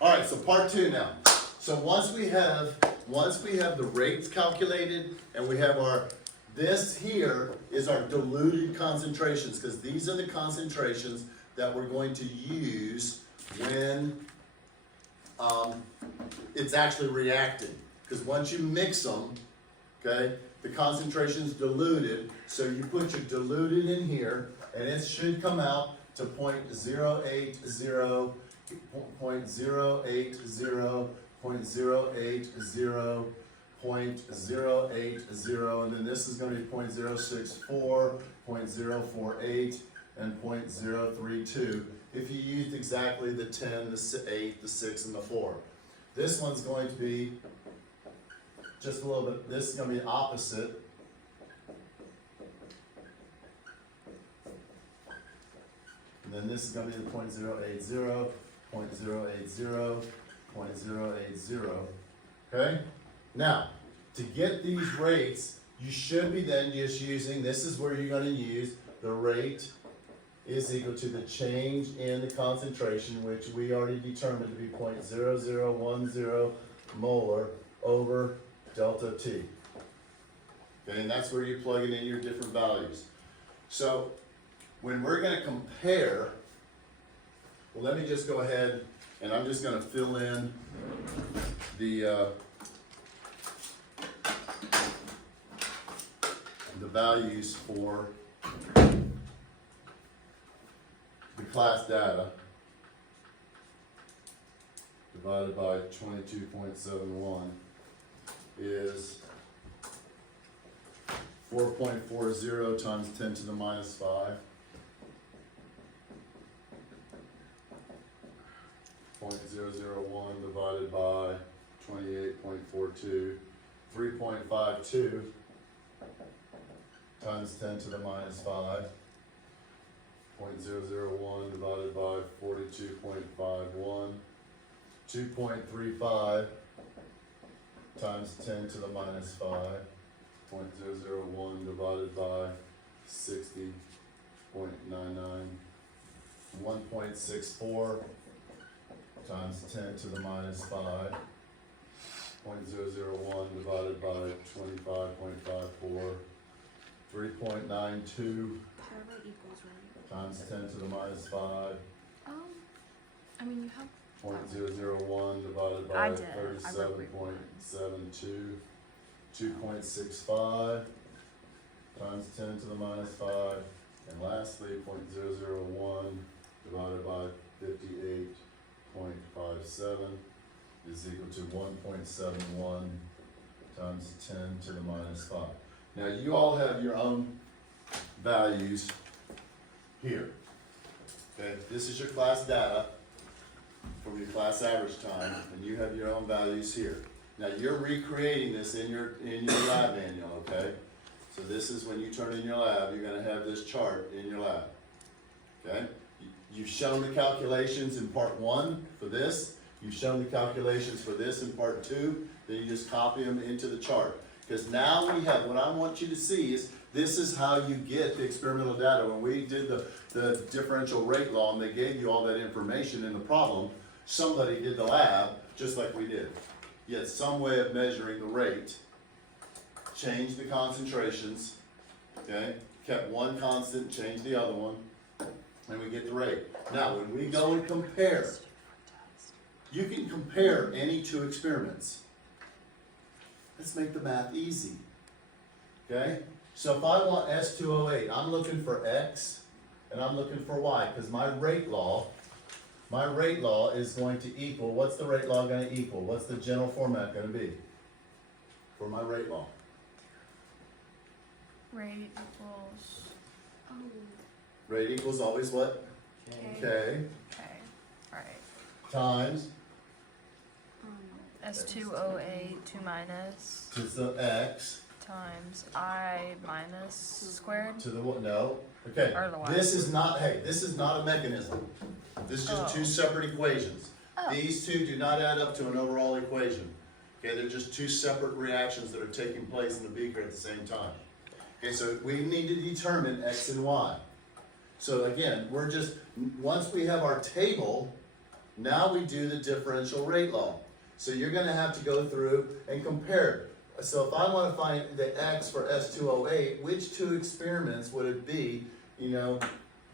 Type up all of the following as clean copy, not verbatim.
All right, so part two now. So once we have the rates calculated and we have this here is our diluted concentrations, because these are the concentrations that we're going to use when it's actually reacting. Because once you mix them, okay, the concentration's diluted, so you put your diluted in here, and it should come out to 0.080, 0.080, 0.080, 0.080, and then this is going to be 0.064, 0.048, and 0.032 if you used exactly the 10, the 8, the 6, and the 4. This one's going to be just a little bit, this is going to be opposite. And then this is going to be the 0.080, 0.080, 0.080. Okay? Now, to get these rates, you should be then just using, this is where you're going to use the rate is equal to the change in the concentration, which we already determined to be 0.0010 molar over delta T. Okay, and that's where you plug it in your different values. So, when we're going to compare, well, let me just go ahead and I'm just going to fill in the values for the class data divided by 22.71 is 4.40 times 10 to the minus 5. 0.001 divided by 28.42, 3.52 times 10 to the minus 5, 0.001 divided by 42.51, 2.35 times 10 to the minus 5, 0.001 divided by 60.99, 1.64 times 10 to the minus 5, 0.001 divided by 25.54, 3.92 times 10 to the minus 5, I mean, you have 0.001 divided by 37.72, 2.65 times 10 to the minus 5, and lastly 0.001 divided by 58.57 is equal to 1.71 times 10 to the minus 5. Now you all have your own values here. Okay, this is your class data from your class average time, and you have your own values here. Now you're recreating this in your lab manual, okay? So this is when you turn in your lab, you're going to have this chart in your lab. Okay? You've shown the calculations in part 1 for this. You've shown the calculations for this in part 2. Then you just copy them into the chart. Because now we have, what I want you to see is, this is how you get the experimental data. When we did the differential rate law and they gave you all that information in the problem, somebody did the lab just like we did. You had some way of measuring the rate, changed the concentrations, okay? Kept one constant, changed the other one, and we get the rate. Now, when we go and compare, you can compare any two experiments. Let's make the math easy, okay? So if I want S208, I'm looking for X and I'm looking for Y, because my rate law is going to equal, what's the rate law going to equal? What's the general format going to be for my rate law? rate equals Rate equals always what? K. K Right. times S208 2 minus to the X times I minus squared. to the what? No. Okay. Or the Y. This is not, hey, this is not a mechanism. This is just two separate equations. Oh. These two do not add up to an overall equation. Okay, they're just two separate reactions that are taking place in the beaker at the same time. Okay, so we need to determine X and Y. So again, we're just, once we have our table, Now we do the differential rate law. So you're gonna have to go through and compare. So if I wanna find the X for S208, which two experiments would it be,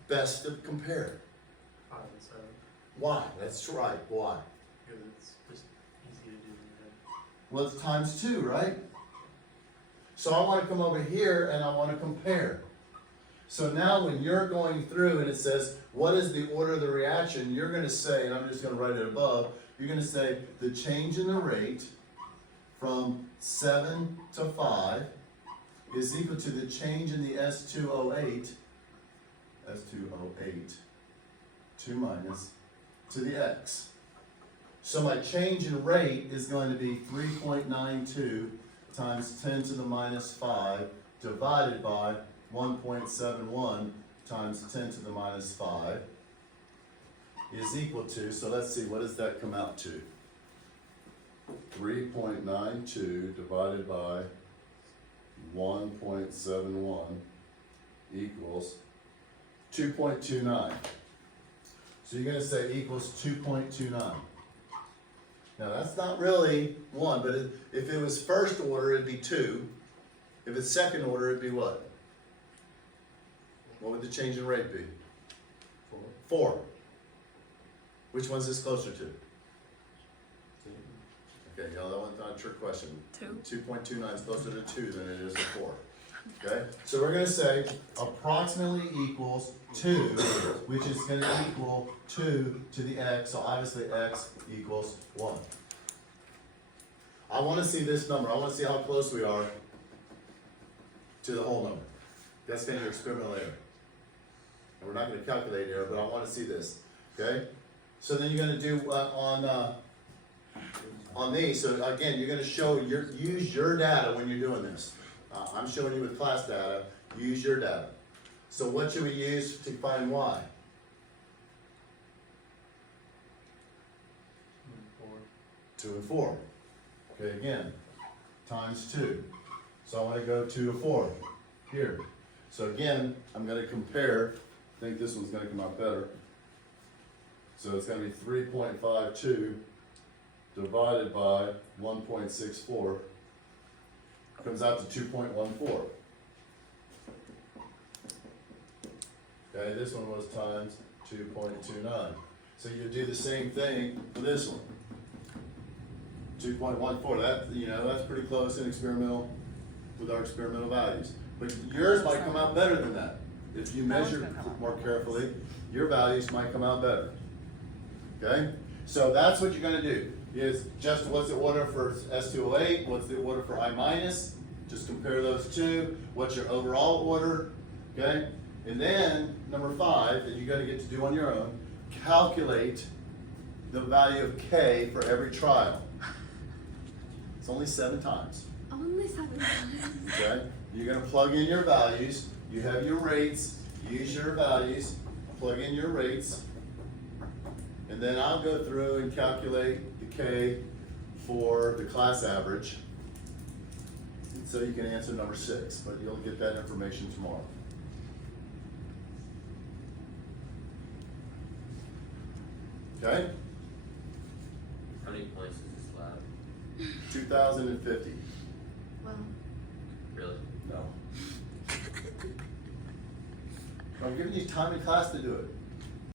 best to compare? 5 and 7, Why? That's right, why? because it's just easy to do in your head. Well, it's times 2, right? So I wanna come over here and I wanna compare. So now when you're going through and it says, what is the order of the reaction, you're gonna say, and I'm just gonna write it above, you're gonna say the change in the rate from 7 to 5 is equal to the change in the S208, 2 minus, to the X. So my change in rate is going to be 3.92 times 10 to the minus 5 divided by 1.71 times 10 to the minus 5 is equal to, so let's see, what does that come out to? 3.92 divided by 1.71 equals 2.29. So you're gonna say equals 2.29. Now that's not really 1, but if it was first order, it'd be 2. If it's second order, it'd be what? What would the change in rate be? 4. Which one's this closer to? Okay, that one's not a trick question. 2. 2.29 is closer to 2 than it is to 4. Okay, so we're gonna say approximately equals 2, which is gonna equal 2 to the X, so obviously X equals 1. I wanna see this number, I wanna see how close we are to the whole number. That's gonna be your experimental error. And we're not gonna calculate error, but I wanna see this, okay? So then you're gonna do on these, so again, you're gonna use your data when you're doing this. I'm showing you with class data, use your data. So what should we use to find Y? 2 and 4. Okay, again, times 2. So I want to go 2 to 4 here. So again, I'm going to compare. I think this one's going to come out better. So it's going to be 3.52 divided by 1.64. Comes out to 2.14. Okay, this one was times 2.29. So you do the same thing for this one. 2.14, that's pretty close in experimental, with our experimental values. But yours might come out better than that. If you measure more carefully, your values might come out better. Okay? So that's what you're gonna do. Is just what's the order for S208, what's the order for I minus, just compare those two, what's your overall order, okay? And then, number 5, that you're gonna get to do on your own, calculate the value of K for every trial. It's only 7 times, Only 7 times. okay? You're gonna plug in your values, you have your rates, use your values, plug in your rates, and then I'll go through and calculate the K for the class average. And so you can answer number 6, but you'll get that information tomorrow. Okay? How many points is this lab? 2050. Well, Really? No. I'm giving you time in class to do it.